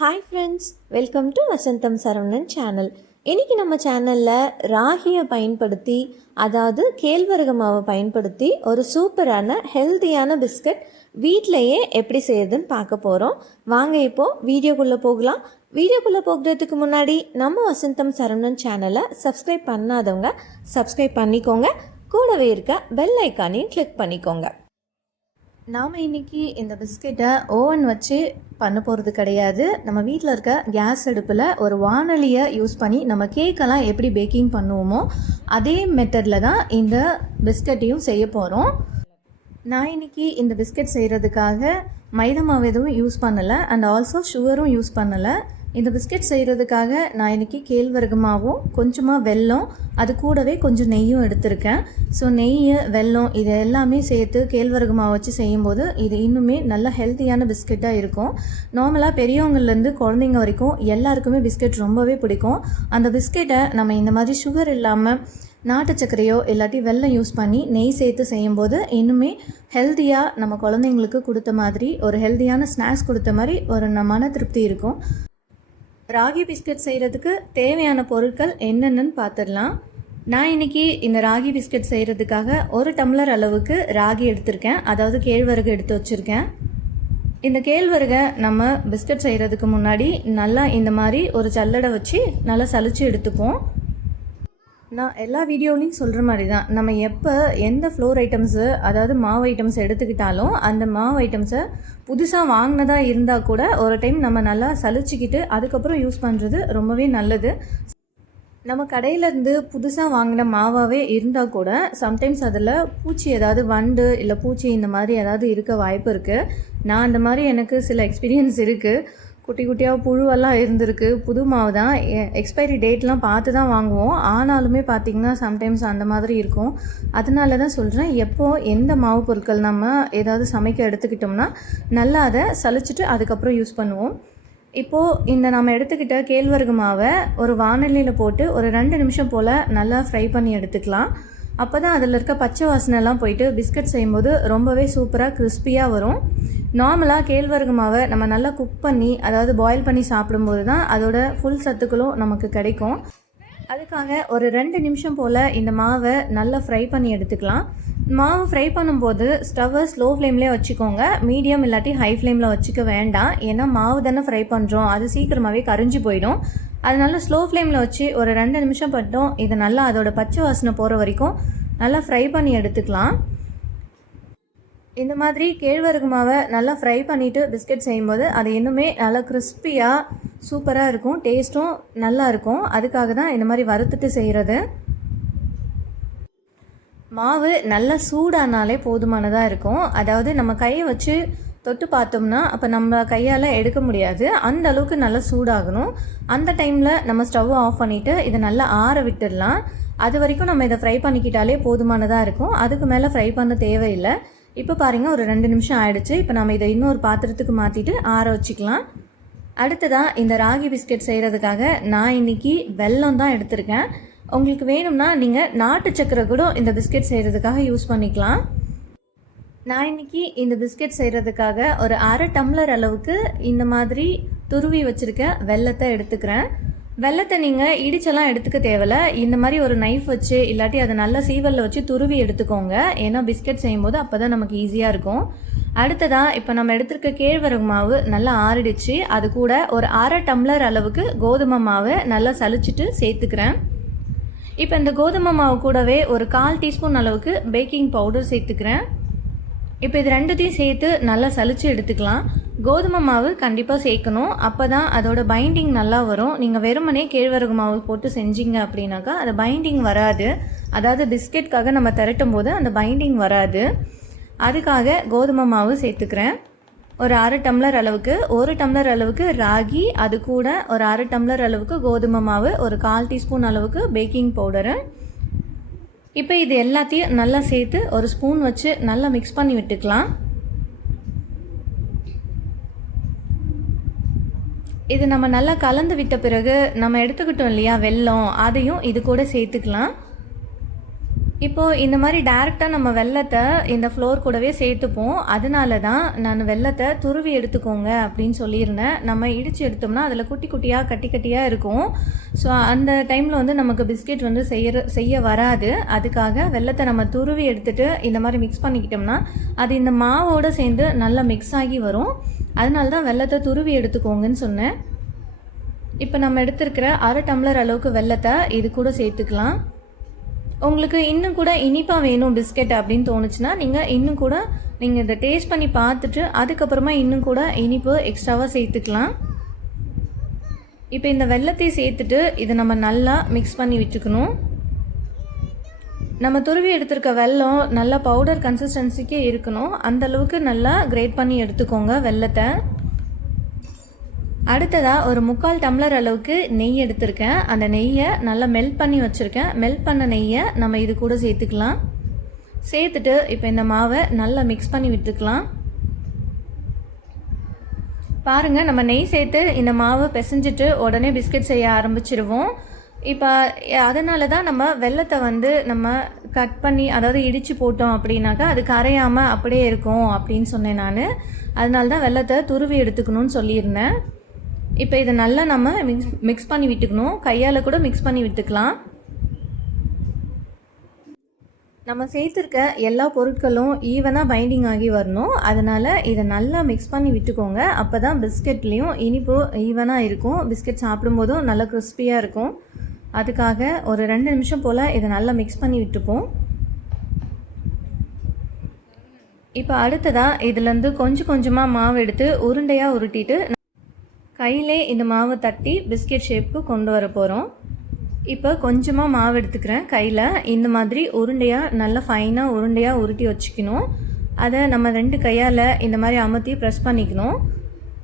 Hi friends, welcome to Vasantham Saravanan channel. இன்றைக்கி நம்ம சேனலில் ராகியை பயன்படுத்தி, அதாவது கேழ்வரகு மாவை பயன்படுத்தி ஒரு சூப்பரான ஹெல்த்தியான பிஸ்கட் வீட்டிலையே எப்படி செய்யுதுன்னு பார்க்க போகிறோம். வாங்க இப்போது வீடியோக்குள்ளே போகலாம். வீடியோக்குள்ளே போகிறதுக்கு முன்னாடி நம்ம வசந்தம் சரவணன் சேனலை சப்ஸ்கிரைப் பண்ணாதவங்க சப்ஸ்கிரைப் பண்ணிக்கோங்க. கூடவே இருக்க பெல் ஐக்கானையும் கிளிக் பண்ணிக்கோங்க. நாம் இன்றைக்கி இந்த பிஸ்கெட்டை ஓவன் வச்சு பண்ண போகிறது கிடையாது. நம்ம வீட்டில் இருக்க கேஸ் அடுப்பில் ஒரு வானலியை யூஸ் பண்ணி நம்ம கேக்கெல்லாம் எப்படி பேக்கிங் பண்ணுவோமோ அதே மெத்தடில் தான் இந்த பிஸ்கட்டையும் செய்ய போகிறோம். நான் இன்றைக்கி இந்த பிஸ்கட் செய்கிறதுக்காக மைதா மாவு எதுவும் யூஸ் பண்ணலை அண்ட் ஆல்சோ சுகரும் யூஸ் பண்ணலை. இந்த பிஸ்கட் செய்கிறதுக்காக நான் இன்றைக்கி கேழ்வரகு மாவும் கொஞ்சமாக வெல்லம், அது கூடவே கொஞ்சம் நெய்யும் எடுத்திருக்கேன். ஸோ நெய், வெல்லம் இது எல்லாமே சேர்த்து கேழ்வரகு மாவு வச்சு செய்யும்போது இது இன்னுமே நல்ல ஹெல்த்தியான பிஸ்கெட்டாக இருக்கும். நார்மலாக பெரியவங்கள்லேருந்து குழந்தைங்க வரைக்கும் எல்லாருக்குமே பிஸ்கெட் ரொம்பவே பிடிக்கும். அந்த பிஸ்கெட்டை நம்ம இந்த மாதிரி சுகர் இல்லாமல் நாட்டு சர்க்கரையோ இல்லாட்டி வெல்லம் யூஸ் பண்ணி நெய் சேர்த்து செய்யும்போது இன்னுமே ஹெல்த்தியாக நம்ம குழந்தைங்களுக்கு கொடுத்த மாதிரி, ஒரு ஹெல்த்தியான ஸ்நாக்ஸ் கொடுத்த மாதிரி ஒரு மன திருப்தி இருக்கும். ராகி பிஸ்கட் செய்கிறதுக்கு தேவையான பொருட்கள் என்னென்னு பார்த்துடலாம். நான் இன்றைக்கி இந்த ராகி பிஸ்கட் செய்கிறதுக்காக 1 டம்ளர் அளவுக்கு ராகி எடுத்திருக்கேன், அதாவது கேழ்வரகு எடுத்து வச்சுருக்கேன். இந்த கேழ்வரகை நம்ம பிஸ்கட் செய்கிறதுக்கு முன்னாடி நல்லா இந்த மாதிரி ஒரு சல்லடை வச்சு நல்லா சலிச்சு எடுத்துப்போம். நான் எல்லா வீடியோலையும் சொல்கிற மாதிரி தான், நம்ம எப்போ எந்த ஃப்ளோர் ஐட்டம்ஸு, அதாவது மாவு ஐட்டம்ஸ் எடுத்துக்கிட்டாலும் அந்த மாவு ஐட்டம்ஸை புதுசாக வாங்கினதாக இருந்தால் கூட ஒரு டைம் நம்ம நல்லா சலிச்சிக்கிட்டு அதுக்கப்புறம் யூஸ் பண்ணுறது ரொம்பவே நல்லது. நம்ம கடையிலேருந்து புதுசாக வாங்கின மாவாகவே இருந்தால் கூட சம்டைம்ஸ் அதில் பூச்சி, ஏதாவது வண்டு இல்லை பூச்சி இந்த மாதிரி ஏதாவது இருக்க வாய்ப்பு இருக்குது. நான் அந்த மாதிரி எனக்கு சில எக்ஸ்பீரியன்ஸ் இருக்குது. குட்டி குட்டியாக புழுவெல்லாம் இருந்திருக்கு. புது மாவு தான், எக்ஸ்பைரி டேட்லாம் பார்த்து தான் வாங்குவோம். ஆனாலுமே பார்த்திங்கன்னா சம்டைம்ஸ் அந்த மாதிரி இருக்கும். அதனால தான் சொல்கிறேன், எப்போது எந்த மாவு பொருட்கள் நம்ம ஏதாவது சமைக்க எடுத்துக்கிட்டோம்னா நல்லா அதை சலிச்சிட்டு அதுக்கப்புறம் யூஸ் பண்ணுவோம். இப்போது இந்த நம்ம எடுத்துக்கிட்ட கேழ்வரகு மாவை ஒரு வானலியில் போட்டு ஒரு 2 நிமிஷம் போல் நல்லா ஃப்ரை பண்ணி எடுத்துக்கலாம். அப்போ தான் அதில் இருக்க பச்சை வாசனைலாம் போயிட்டு பிஸ்கட் செய்யும்போது ரொம்பவே சூப்பராக கிறிஸ்பியாக வரும். நார்மலாக கேழ்வரகு மாவை நம்ம நல்லா குக் பண்ணி, அதாவது பாயில் பண்ணி சாப்பிடும்போது தான் அதோட ஃபுல் சத்துக்களும் நமக்கு கிடைக்கும். அதுக்காக ஒரு 2 நிமிஷம் போல் இந்த மாவை நல்லா ஃப்ரை பண்ணி எடுத்துக்கலாம். மாவு ஃப்ரை பண்ணும்போது ஸ்டவ்வை ஸ்லோ ஃப்ளேம்லேயே வச்சுக்கோங்க, மீடியம் இல்லாட்டி ஹை ஃப்ளேமில் வச்சுக்க வேண்டாம். ஏன்னா மாவு தானே ஃப்ரை பண்ணுறோம், அது சீக்கிரமாகவே கரிஞ்சு போயிடும். அதனால ஸ்லோ ஃப்ளேமில் வச்சு ஒரு 2 நிமிஷம் மட்டும் இதை நல்லா அதோட பச்சை வாசனை போகிற வரைக்கும் நல்லா ஃப்ரை பண்ணி எடுத்துக்கலாம். இந்த மாதிரி கேழ்வரகு மாவை நல்லா ஃப்ரை பண்ணிவிட்டு பிஸ்கட் செய்யும்போது அது இன்னுமே நல்லா கிறிஸ்பியாக சூப்பராக இருக்கும், டேஸ்ட்டும் நல்லா இருக்கும். அதுக்காக தான் இந்த மாதிரி வறுத்துட்டு செய்கிறது. மாவு நல்லா சூடானாலே போதுமானதாக இருக்கும். அதாவது நம்ம கையை வச்சு தொட்டு பார்த்தோம்னா அப்போ நம்ம கையால் எடுக்க முடியாது, அந்த அளவுக்கு நல்லா சூடாகணும். அந்த டைமில் நம்ம ஸ்டவ்வை ஆஃப் பண்ணிவிட்டு இதை நல்லா ஆற விட்டுடலாம். அது வரைக்கும் நம்ம இதை ஃப்ரை பண்ணிக்கிட்டாலே போதுமானதாக இருக்கும். அதுக்கு மேலே ஃப்ரை பண்ண தேவையில்லை. இப்போ பாருங்கள், ஒரு 2 நிமிஷம் ஆயிடுச்சு. இப்போ நம்ம இதை இன்னொரு பாத்திரத்துக்கு மாற்றிட்டு ஆற வச்சுக்கலாம். அடுத்ததாக இந்த ராகி பிஸ்கெட் செய்கிறதுக்காக நான் இன்றைக்கி வெல்லம் தான் எடுத்திருக்கேன். உங்களுக்கு வேணும்னா நீங்கள் நாட்டு சக்கரை கூட இந்த பிஸ்கெட் செய்கிறதுக்காக யூஸ் பண்ணிக்கலாம். நான் இன்றைக்கி இந்த பிஸ்கெட் செய்கிறதுக்காக ஒரு 1/2 டம்ளர் அளவுக்கு இந்த மாதிரி துருவி வச்சுருக்க வெல்லத்தை எடுத்துக்கிறேன். வெல்லத்தை நீங்கள் இடிச்செல்லாம் எடுத்துக்க தேவையில்ல. இந்த மாதிரி ஒரு நைஃப் வச்சு இல்லாட்டி அதை நல்லா சீவலில் வச்சு துருவி எடுத்துக்கோங்க. ஏன்னா பிஸ்கெட் செய்யும்போது அப்போ தான் நமக்கு ஈஸியாக இருக்கும். அடுத்ததாக இப்போ நம்ம எடுத்துருக்க கேழ்வரகு மாவு நல்லா ஆறிடுச்சு. அது கூட ஒரு 1/2 டம்ளர் அளவுக்கு கோதுமை மாவை நல்லா சலிச்சிட்டு சேர்த்துக்கிறேன். இப்போ இந்த கோதுமை மாவு கூடவே ஒரு 1/4 டீஸ்பூன் அளவுக்கு பேக்கிங் பவுடர் சேர்த்துக்கிறேன். இப்போ இது ரெண்டுத்தையும் சேர்த்து நல்லா சலிச்சு எடுத்துக்கலாம். கோதுமை மாவு கண்டிப்பாக சேர்க்கணும், அப்போ தான் அதோட பைண்டிங் நல்லா வரும். நீங்கள் வெறுமனே கேழ்வரகு மாவு போட்டு செஞ்சீங்க அப்படின்னாக்கா அது பைண்டிங் வராது. அதாவது பிஸ்கெட்காக நம்ம திரட்டும் போது அந்த பைண்டிங் வராது. அதுக்காக கோதுமை மாவு சேர்த்துக்கிறேன். ஒரு 1/2 டம்ளர் அளவுக்கு, 1 டம்ளர் அளவுக்கு ராகி, அது கூட ஒரு 1/2 டம்ளர் அளவுக்கு கோதுமை மாவு, ஒரு 1/4 டீஸ்பூன் அளவுக்கு பேக்கிங் பவுடரு. இப்போ இது எல்லாத்தையும் நல்லா சேர்த்து ஒரு ஸ்பூன் வச்சு நல்லா மிக்ஸ் பண்ணி விட்டுக்கலாம். இது நம்ம நல்லா கலந்து விட்ட பிறகு நம்ம எடுத்துக்கிட்டோம் இல்லையா வெல்லம், அதையும் இது கூட சேர்த்துக்கலாம். இப்போது இந்த மாதிரி டேரெக்டாக நம்ம வெல்லத்தை இந்த ஃப்ளோர் கூடவே சேர்த்துப்போம். அதனால தான் நான் வெல்லத்தை துருவி எடுத்துக்கோங்க அப்படின்னு சொல்லியிருந்தேன். நம்ம இடித்து எடுத்தோம்னா அதில் குட்டி குட்டியாக கட்டி கட்டியாக இருக்கும். ஸோ அந்த டைமில் வந்து நமக்கு பிஸ்கெட் வந்து செய்ய வராது. அதுக்காக வெல்லத்தை நம்ம துருவி எடுத்துகிட்டு இந்த மாதிரி மிக்ஸ் பண்ணிக்கிட்டோம்னா அது இந்த மாவோடு சேர்ந்து நல்லா மிக்ஸ் ஆகி வரும். அதனால தான் வெல்லத்தை துருவி எடுத்துக்கோங்கன்னு சொன்னேன். இப்போ நம்ம எடுத்துருக்கிற 1/2 டம்ளர் அளவுக்கு வெல்லத்தை இது கூட சேர்த்துக்கலாம். உங்களுக்கு இன்னும் கூட இனிப்பாக வேணும் பிஸ்கெட் அப்படின்னு தோணுச்சுன்னா நீங்கள் இதை டேஸ்ட் பண்ணி பார்த்துட்டு அதுக்கப்புறமா இன்னும் கூட இனிப்பு எக்ஸ்ட்ராவாக சேர்த்துக்கலாம். இப்போ இந்த வெல்லத்தையும் சேர்த்துட்டு இதை நம்ம நல்லா மிக்ஸ் பண்ணி விட்டுக்கணும். நம்ம துருவி எடுத்துருக்க வெல்லம் நல்லா பவுடர் கன்சிஸ்டன்சிக்கே இருக்கணும். அந்தளவுக்கு நல்லா கிரேட் பண்ணி எடுத்துக்கோங்க வெல்லத்தை. அடுத்ததாக ஒரு 3/4 டம்ளர் அளவுக்கு நெய் எடுத்திருக்கேன். அந்த நெய்யை நல்லா மெல்ட் பண்ணி வச்சுருக்கேன். மெல்ட் பண்ண நெய்யை நம்ம இது கூட சேர்த்துக்கலாம். சேர்த்துட்டு இப்போ இந்த மாவை நல்லா மிக்ஸ் பண்ணி விட்டுக்கலாம். பாருங்கள், நம்ம நெய் சேர்த்து இந்த மாவை பிசைஞ்சிட்டு உடனே பிஸ்கெட் செய்ய ஆரம்பிச்சிடுவோம். இப்போ அதனால தான் நம்ம வெல்லத்தை வந்து நம்ம கட் பண்ணி அதாவது இடித்து போட்டோம் அப்படின்னாக்கா அது கரையாமல் அப்படியே இருக்கும் அப்படின்னு சொன்னேன் நான். அதனால தான் வெல்லத்தை துருவி எடுத்துக்கணும்னு சொல்லியிருந்தேன். இப்போ இதை நல்லா நம்ம மிக்ஸ் பண்ணி விட்டுக்கணும். கையால் கூட மிக்ஸ் பண்ணி விட்டுக்கலாம். நம்ம சேர்த்துருக்க எல்லா பொருட்களும் ஈவனாக பைண்டிங் ஆகி வரணும். அதனால் இதை நல்லா மிக்ஸ் பண்ணி விட்டுக்கோங்க. அப்போ தான் பிஸ்கெட்லேயும் இனிப்பு ஈவனாக இருக்கும். பிஸ்கெட் சாப்பிடும்போதும் நல்லா கிறிஸ்பியாக இருக்கும். அதுக்காக ஒரு 2 நிமிஷம் போல் இதை நல்லா மிக்ஸ் பண்ணி விட்டுப்போம். இப்போ அடுத்ததாக இதுலேருந்து கொஞ்சம் கொஞ்சமாக மாவு எடுத்து உருண்டையாக உருட்டிட்டு கையிலே இந்த மாவை தட்டி பிஸ்கெட் ஷேப்புக்கு கொண்டு வர போகிறோம். இப்போ கொஞ்சமாக மாவு எடுத்துக்கிறேன் கையில். இந்த மாதிரி உருண்டையாக நல்லா ஃபைனாக உருண்டையாக உருட்டி வச்சுக்கணும். அதை நம்ம 2 கையால் இந்த மாதிரி அமர்த்தி ப்ரெஸ் பண்ணிக்கணும்.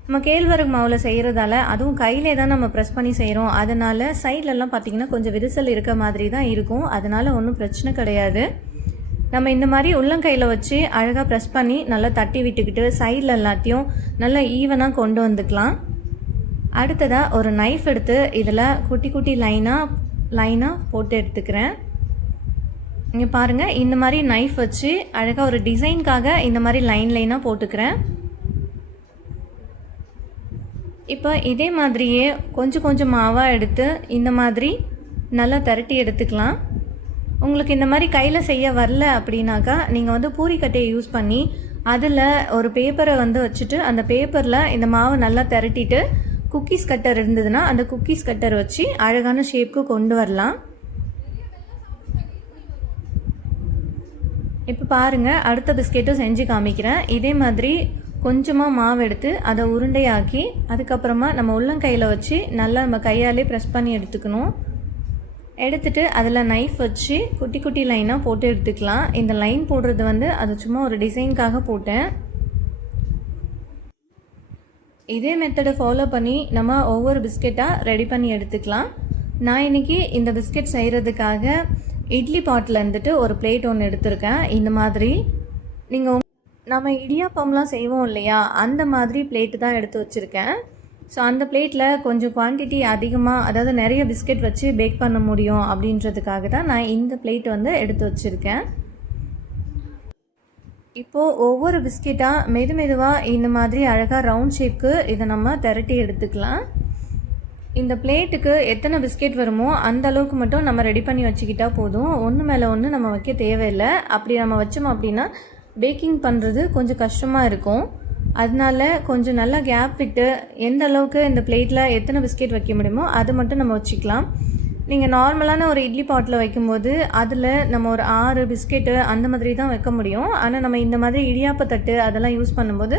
நம்ம கேழ்வரகு மாவில் செய்கிறதால அதுவும் கையிலே தான் நம்ம ப்ரெஸ் பண்ணி செய்கிறோம். அதனால் சைட்லலாம் பார்த்திங்கன்னா கொஞ்சம் விரிசல் இருக்க மாதிரி தான் இருக்கும். அதனால் ஒன்றும் பிரச்சனை கிடையாது. நம்ம இந்த மாதிரி உள்ளங்கையில் வச்சு அழகாக ப்ரெஸ் பண்ணி நல்லா தட்டி விட்டுக்கிட்டு சைடில் எல்லாத்தையும் நல்லா ஈவனாக கொண்டு வந்துக்கலாம். அடுத்ததாக ஒரு நைஃப் எடுத்து இதில் குட்டி குட்டி லைனாக போட்டு எடுத்துக்கிறேன். இங்கே பாருங்கள், இந்த மாதிரி நைஃப் வச்சு அழகாக ஒரு டிசைனுக்காக இந்த மாதிரி லைனாக போட்டுக்கிறேன். இப்போ இதே மாதிரியே கொஞ்சம் மாவாக எடுத்து இந்த மாதிரி நல்லா திரட்டி எடுத்துக்கலாம். உங்களுக்கு இந்த மாதிரி கையில் செய்ய வரல அப்படின்னாக்கா நீங்கள் வந்து பூரிக்கட்டையை யூஸ் பண்ணி அதில் ஒரு பேப்பரை வந்து வச்சுட்டு அந்த பேப்பரில் இந்த மாவை நல்லா திரட்டிட்டு குக்கீஸ் கட்டர் இருந்ததுன்னா அந்த குக்கீஸ் கட்டர் வச்சு அழகான ஷேப்புக்கு கொண்டு வரலாம். இப்போ பாருங்கள், அடுத்த பிஸ்கெட்டும் செஞ்சு காமிக்கிறேன். இதே மாதிரி கொஞ்சமாக மாவு எடுத்து அதை உருண்டையாக்கி அதுக்கப்புறமா நம்ம உள்ளங்கையில் வச்சு நல்லா நம்ம கையாலே ப்ரெஸ் பண்ணி எடுத்துக்கணும். எடுத்துகிட்டு அதில் நைஃப் வச்சு குட்டி குட்டி லைனாக போட்டு எடுத்துக்கலாம். இந்த லைன் போடுறது வந்து அது சும்மா ஒரு டிசைனுக்காக போட்டேன். இதே மெத்தடை ஃபாலோ பண்ணி நம்ம ஒவ்வொரு பிஸ்கெட்டாக ரெடி பண்ணி எடுத்துக்கலாம். நான் இன்றைக்கி இந்த பிஸ்கெட் செய்கிறதுக்காக இட்லி பாட்டில் இருந்துட்டு ஒரு பிளேட் ஒன்று எடுத்திருக்கேன். இந்த மாதிரி நீங்கள் நம்ம இடியாப்பம்லாம் செய்வோம் இல்லையா, அந்த மாதிரி பிளேட்டு தான் எடுத்து வச்சுருக்கேன். ஸோ அந்த பிளேட்டில் கொஞ்சம் குவான்டிட்டி அதிகமாக, அதாவது நிறைய பிஸ்கெட் வச்சு பேக் பண்ண முடியும் அப்படின்றதுக்காக தான் நான் இந்த பிளேட் வந்து எடுத்து வச்சுருக்கேன். இப்போது ஒவ்வொரு பிஸ்கெட்டாக மெதுவாக இந்த மாதிரி அழகாக ரவுண்ட் ஷேப்புக்கு இதை நம்ம திரட்டி எடுத்துக்கலாம். இந்த பிளேட்டுக்கு எத்தனை பிஸ்கெட் வருமோ அந்த அளவுக்கு மட்டும் நம்ம ரெடி பண்ணி வச்சுக்கிட்டா போதும். ஒன்று மேலே ஒன்று நம்ம வைக்க தேவையில்லை. அப்படி நம்ம வச்சோம் அப்படின்னா பேக்கிங் பண்ணுறது கொஞ்சம் கஷ்டமாக இருக்கும். அதனால கொஞ்சம் நல்லா கேப் விட்டு எந்த அளவுக்கு இந்த பிளேட்டில் எத்தனை பிஸ்கெட் வைக்க முடியுமோ அது மட்டும் நம்ம வச்சுக்கலாம். நீங்கள் நார்மலான ஒரு இட்லி பாட்டில் வைக்கும்போது அதில் நம்ம ஒரு 6 பிஸ்கெட்டு அந்த மாதிரி தான் வைக்க முடியும். ஆனால் நம்ம இந்த மாதிரி இடியாப்பத்தட்டு அதெல்லாம் யூஸ் பண்ணும்போது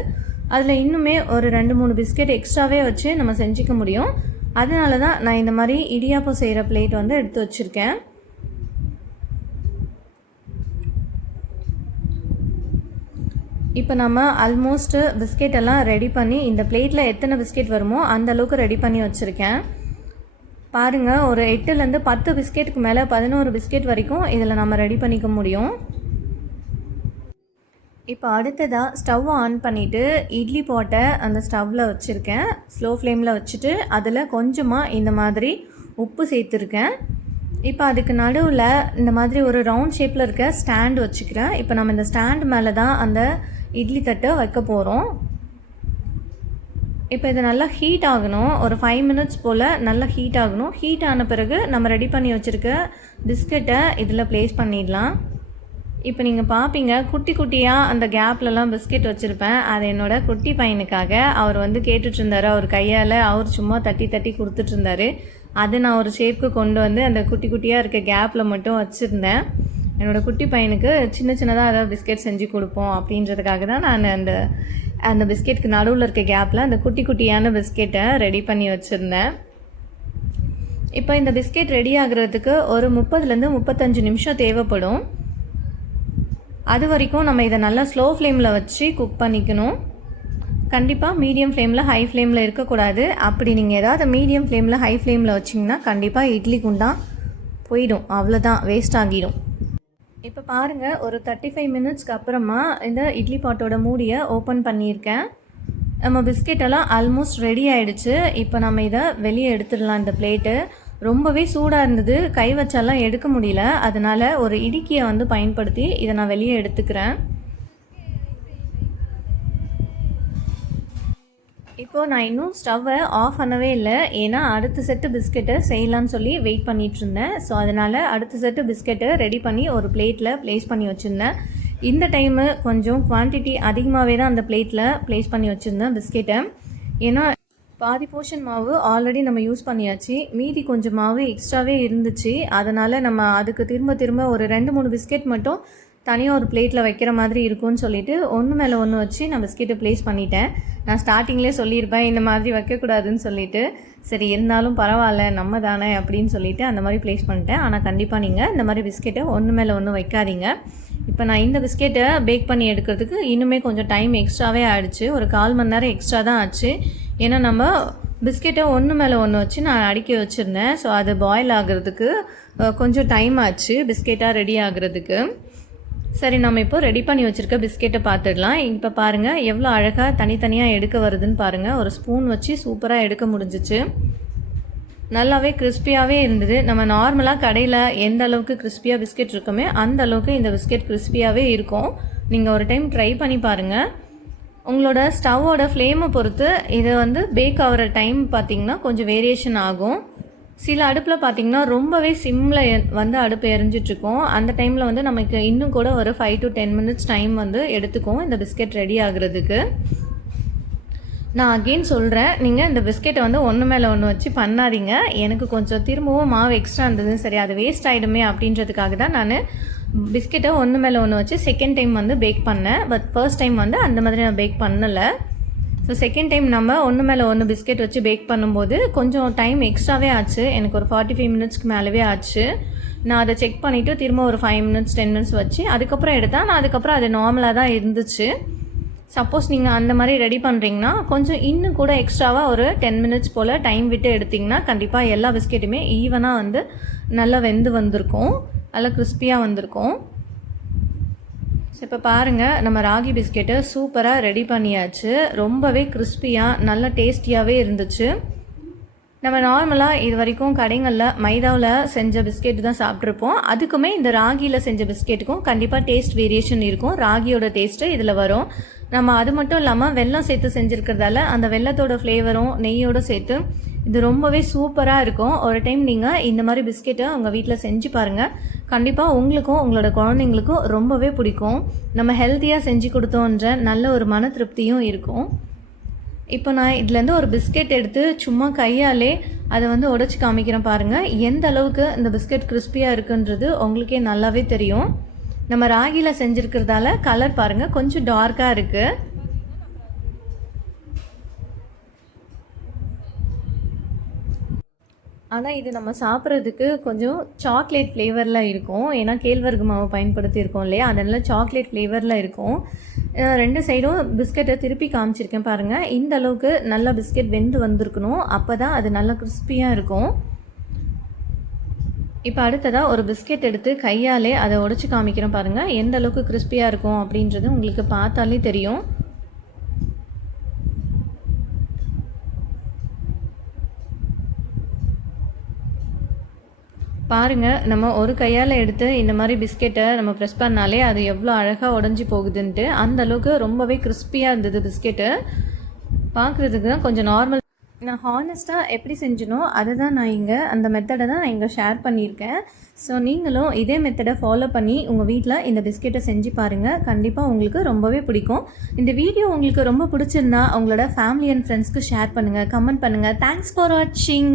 அதில் இன்னுமே ஒரு 2-3 பிஸ்கெட் எக்ஸ்ட்ராவே வச்சு நம்ம செஞ்சுக்க முடியும். அதனால தான் நான் இந்த மாதிரி இடியாப்பம் செய்கிற பிளேட் வந்து எடுத்து வச்சுருக்கேன். இப்போ நம்ம ஆல்மோஸ்ட்டு பிஸ்கெட் எல்லாம் ரெடி பண்ணி இந்த பிளேட்டில் எத்தனை பிஸ்கெட் வருமோ அந்த அளவுக்கு ரெடி பண்ணி வச்சுருக்கேன். பாருங்கள், ஒரு 8லேருந்து 10 பிஸ்கெட்டுக்கு மேலே 11 பிஸ்கெட் வரைக்கும் இதில் நம்ம ரெடி பண்ணிக்க முடியும். இப்போ அடுத்ததாக ஸ்டவ் ஆன் பண்ணிவிட்டு இட்லி பாட்டை அந்த ஸ்டவ்வில் வச்சுருக்கேன். ஸ்லோ ஃப்ளேமில் வச்சுட்டு அதில் கொஞ்சமாக இந்த மாதிரி உப்பு சேர்த்துருக்கேன். இப்போ அதுக்கு நடுவில் இந்த மாதிரி ஒரு ரவுண்ட் ஷேப்பில் இருக்க ஸ்டாண்ட் வச்சுக்கிறேன். இப்போ நம்ம இந்த ஸ்டாண்ட் மேலே தான் அந்த இட்லி தட்டை வைக்க போகிறோம். இப்போ இது நல்லா ஹீட் ஆகணும். ஒரு 5 மினிட்ஸ் போல் நல்லா ஹீட் ஆகணும். ஹீட் ஆன பிறகு நம்ம ரெடி பண்ணி வச்சுருக்க பிஸ்கட்டை இதில் ப்ளேஸ் பண்ணிடலாம். இப்போ நீங்கள் பார்ப்பீங்க, குட்டி குட்டியாக அந்த கேப்லலாம் பிஸ்கெட் வச்சுருப்பேன். அது என்னோடய குட்டி பையனுக்காக. அவர் வந்து கேட்டுட்ருந்தார். அவர் கையால் அவர் சும்மா தட்டி தட்டி கொடுத்துட்ருந்தாரு. அது நான் ஒரு ஷேப்புக்கு கொண்டு வந்து அந்த குட்டி குட்டியாக இருக்க கேப்பில் மட்டும் வச்சுருந்தேன். என்னோடய குட்டி பையனுக்கு சின்ன சின்னதாக ஏதாவது பிஸ்கெட் செஞ்சு கொடுப்போம் அப்படின்றதுக்காக தான் நான் அந்த பிஸ்கெட்டுக்கு நடுவில் இருக்க கேப்பில் அந்த குட்டி குட்டியான பிஸ்கெட்டை ரெடி பண்ணி வச்சுருந்தேன். இப்போ இந்த பிஸ்கெட் ரெடி ஆகிறதுக்கு ஒரு 30லேருந்து 35 நிமிஷம் தேவைப்படும். அது வரைக்கும் நம்ம இதை நல்லா ஸ்லோ ஃப்ளேமில் வச்சு குக் பண்ணிக்கணும். கண்டிப்பாக மீடியம் ஃப்ளேமில் ஹை ஃப்ளேமில் இருக்கக்கூடாது. அப்படி நீங்கள் ஏதாவது மீடியம் ஃப்ளேமில் ஹை ஃப்ளேமில் வச்சிங்கன்னா கண்டிப்பாக இட்லி குண்டான் போயிடும், அவ்வளோதான், வேஸ்ட் ஆகிடும். இப்போ பாருங்கள், ஒரு 35 மினிட்ஸ்க்கு அப்புறமா இந்த இட்லி பாட்டோட மூடியை ஓப்பன் பண்ணியிருக்கேன். நம்ம பிஸ்கெட்டெல்லாம் ஆல்மோஸ்ட் ரெடி ஆகிடுச்சு. இப்போ நம்ம இதை வெளியே எடுத்துடலாம். இந்த பிளேட்டு ரொம்பவே சூடாக இருந்தது, கை வச்சாலாம் எடுக்க முடியல. அதனால் ஒரு இடுக்கியை வந்து பயன்படுத்தி இதை நான் வெளியே எடுத்துக்கிறேன். இப்போது நான் இன்னும் ஸ்டவ்வை ஆஃப் பண்ணவே இல்லை. ஏன்னா அடுத்த செட்டு பிஸ்கெட்டை செய்யலான்னு சொல்லி வெயிட் பண்ணிகிட்ருந்தேன். ஸோ அதனால் அடுத்த செட்டு பிஸ்கெட்டை ரெடி பண்ணி ஒரு பிளேட்டில் ப்ளேஸ் பண்ணி வச்சுருந்தேன். இந்த டைமு கொஞ்சம் குவான்டிட்டி அதிகமாகவே தான் அந்த பிளேட்டில் ப்ளேஸ் பண்ணி வச்சுருந்தேன் பிஸ்கெட்டை. ஏன்னா பாதி போர்ஷன் மாவு ஆல்ரெடி நம்ம யூஸ் பண்ணியாச்சு, மீதி கொஞ்சம் மாவு எக்ஸ்ட்ராவே இருந்துச்சு. அதனால் நம்ம அதுக்கு திரும்ப ஒரு 2-3 பிஸ்கெட் மட்டும் தனியாக ஒரு பிளேட்டில் வைக்கிற மாதிரி இருக்கும்னு சொல்லிவிட்டு ஒன்று மேலே ஒன்று வச்சு நான் பிஸ்கெட்டை ப்ளேஸ் பண்ணிட்டேன். நான் ஸ்டார்டிங்லேயே சொல்லியிருப்பேன் இந்த மாதிரி வைக்கக்கூடாதுன்னு சொல்லிவிட்டு, சரி இருந்தாலும் பரவாயில்ல நம்ம தானே அப்படின்னு சொல்லிவிட்டு அந்த மாதிரி ப்ளேஸ் பண்ணிட்டேன். ஆனால் கண்டிப்பாக நீங்கள் இந்த மாதிரி பிஸ்கெட்டை ஒன்று மேலே ஒன்று வைக்காதீங்க. இப்போ நான் இந்த பிஸ்கெட்டை பேக் பண்ணி எடுக்கிறதுக்கு இன்னுமே கொஞ்சம் டைம் எக்ஸ்ட்ராவே ஆகிடுச்சு. ஒரு 1/4 மணி நேரம் எக்ஸ்ட்ரா தான் ஆச்சு. ஏன்னா நம்ம பிஸ்கெட்டை ஒன்று மேலே ஒன்று வச்சு நான் அடுக்கி வச்சுருந்தேன். ஸோ அது பாயில் ஆகிறதுக்கு கொஞ்சம் டைம் ஆச்சு பிஸ்கெட்டாக ரெடி ஆகிறதுக்கு. சரி, நம்ம இப்போ ரெடி பண்ணி வச்சுருக்க பிஸ்கெட்டை பார்த்துடலாம். இப்போ பாருங்கள் எவ்வளோ அழகாக தனித்தனியாக எடுக்க வருதுன்னு பாருங்கள். ஒரு ஸ்பூன் வச்சு சூப்பராக எடுக்க முடிஞ்சிச்சு. நல்லாவே கிறிஸ்பியாகவே இருந்தது. நம்ம நார்மலாக கடையில் எந்த அளவுக்கு கிறிஸ்பியாக பிஸ்கெட் இருக்குமே அந்த அளவுக்கு இந்த பிஸ்கெட் கிறிஸ்பியாகவே இருக்கும். நீங்கள் ஒரு டைம் ட்ரை பண்ணி பாருங்கள். உங்களோட ஸ்டவ்வோட ஃப்ளேமை பொறுத்து இதை வந்து பேக் ஆகிற டைம் பார்த்திங்கன்னா கொஞ்சம் வேரியேஷன் ஆகும். சில அடுப்பில் பார்த்திங்கன்னா ரொம்பவே சிம்மில் வந்து அடுப்பு எரிஞ்சிட்ருக்கோம். அந்த டைமில் வந்து நமக்கு இன்னும் கூட ஒரு 5 to 10 மினிட்ஸ் டைம் வந்து எடுத்துக்கும் இந்த பிஸ்கெட் ரெடி ஆகுறதுக்கு. நான் அகெயின் சொல்கிறேன், நீங்கள் இந்த பிஸ்கெட்டை வந்து ஒன்று மேலே ஒன்று வச்சு பண்ணாதீங்க. எனக்கு கொஞ்சம் திரும்பவும் மாவு எக்ஸ்ட்ரா இருந்தது, சரி அது வேஸ்ட் ஆகிடுமே அப்படின்றதுக்காக தான் நான் பிஸ்கெட்டை ஒன்று மேலே ஒன்று வச்சு செகண்ட் டைம் வந்து பேக் பண்ணேன். பட் ஃபர்ஸ்ட் டைம் வந்து அந்த மாதிரி நான் பேக் பண்ணலை. ஸோ செகண்ட் டைம் நம்ம ஒன்று மேலே ஒன்று பிஸ்கெட் வச்சு பேக் பண்ணும்போது கொஞ்சம் டைம் எக்ஸ்ட்ராவே ஆச்சு. எனக்கு ஒரு 45 மினிட்ஸ்க்கு மேலேவே ஆச்சு. நான் அதை செக் பண்ணிவிட்டு திரும்ப ஒரு 5 மினிட்ஸ் 10 மினிட்ஸ் வச்சு அதுக்கப்புறம் எடுத்தேன். நான் அதுக்கப்புறம் அது நார்மலாக தான் இருந்துச்சு. சப்போஸ் நீங்கள் அந்த மாதிரி ரெடி பண்ணுறீங்கன்னா கொஞ்சம் இன்னும் கூட எக்ஸ்ட்ராவாக ஒரு 10 மினிட்ஸ் போல் டைம் விட்டு எடுத்திங்கன்னா கண்டிப்பாக எல்லா பிஸ்கெட்டுமே ஈவனாக வந்து நல்லா வெந்து வந்திருக்கும், நல்லா கிறிஸ்பியாக வந்திருக்கும். ஸோ இப்போ பாருங்கள், நம்ம ராகி பிஸ்கெட்டை சூப்பராக ரெடி பண்ணியாச்சு. ரொம்பவே கிறிஸ்பியாக நல்ல டேஸ்டியாகவே இருந்துச்சு. நம்ம நார்மலாக இது வரைக்கும் கடைகளில் மைதாவில் செஞ்ச பிஸ்கெட்டு தான் சாப்பிட்ருப்போம். அதுக்குமே இந்த ராகியில் செஞ்ச பிஸ்கெட்டுக்கும் கண்டிப்பாக டேஸ்ட் வேரியேஷன் இருக்கும். ராகியோட டேஸ்ட்டு இதில் வரும். நம்ம அது மட்டும் இல்லாமல் வெல்லம் சேர்த்து செஞ்சுருக்கிறதால அந்த வெல்லத்தோட ஃப்ளேவரும் நெய்யோடு சேர்த்து இது ரொம்பவே சூப்பராக இருக்கும். ஒரு டைம் நீங்கள் இந்த மாதிரி பிஸ்கெட்டை உங்கள் வீட்டில் செஞ்சு பாருங்கள். கண்டிப்பாக உங்களுக்கும் உங்களோட குழந்தைங்களுக்கும் ரொம்பவே பிடிக்கும். நம்ம ஹெல்த்தியாக செஞ்சு கொடுத்தோன்ற நல்ல ஒரு மன திருப்தியும் இருக்கும். இப்போ நான் இதுலேருந்து ஒரு பிஸ்கெட் எடுத்து சும்மா கையாலே அதை வந்து உடைச்சி காமிக்கிறேன் பாருங்கள். எந்த அளவுக்கு இந்த பிஸ்கெட் கிறிஸ்பியாக இருக்குன்றது உங்களுக்கே நல்லாவே தெரியும். நம்ம ராகியில் செஞ்சுருக்கிறதால கலர் பாருங்கள் கொஞ்சம் டார்க்காக இருக்குது. ஆனால் இது நம்ம சாப்பிட்றதுக்கு கொஞ்சம் சாக்லேட் ஃப்ளேவரில் இருக்கும். ஏன்னா கேழ்வரகு மாவு பயன்படுத்தி இருக்கோம் இல்லையா, அதனால் சாக்லேட் ஃப்ளேவரில் இருக்கும். 2 சைடும் பிஸ்கெட்டை திருப்பி காமிச்சிருக்கேன் பாருங்கள். இந்த அளவுக்கு நல்லா பிஸ்கெட் வெந்து வந்திருக்கணும், அப்போ தான் அது நல்லா கிறிஸ்பியாக இருக்கும். இப்போ அடுத்ததாக ஒரு பிஸ்கெட் எடுத்து கையாலே அதை உடைச்சி காமிக்கிறேன் பாருங்கள். எந்த அளவுக்கு கிறிஸ்பியாக இருக்கும் அப்படின்றது உங்களுக்கு பார்த்தாலே தெரியும். பாருங்கள், நம்ம ஒரு கையால் எடுத்து இந்த மாதிரி பிஸ்கெட்டை நம்ம ப்ரெஸ் பண்ணாலே அது எவ்வளோ அழகாக உடஞ்சி போகுதுன்ட்டு. அந்த அளவுக்கு ரொம்பவே கிறிஸ்பியாக இருந்தது பிஸ்கெட்டு. பார்க்குறதுக்கு தான் கொஞ்சம் நார்மல். நான் ஹானஸ்ட்டாக எப்படி செஞ்சனோ அதை தான் நான் இங்கே அந்த மெத்தடை தான் நான் இங்கே ஷேர் பண்ணியிருக்கேன். ஸோ நீங்களும் இதே மெத்தடை ஃபாலோ பண்ணி உங்கள் வீட்டில் இந்த பிஸ்கெட்டை செஞ்சு பாருங்கள். கண்டிப்பாக உங்களுக்கு ரொம்பவே பிடிக்கும். இந்த வீடியோ உங்களுக்கு ரொம்ப பிடிச்சிருந்தா உங்களோட ஃபேமிலி அண்ட் ஃப்ரெண்ட்ஸ்க்கு ஷேர் பண்ணுங்கள், கமெண்ட் பண்ணுங்கள். தேங்க்ஸ் ஃபார் வாட்சிங்.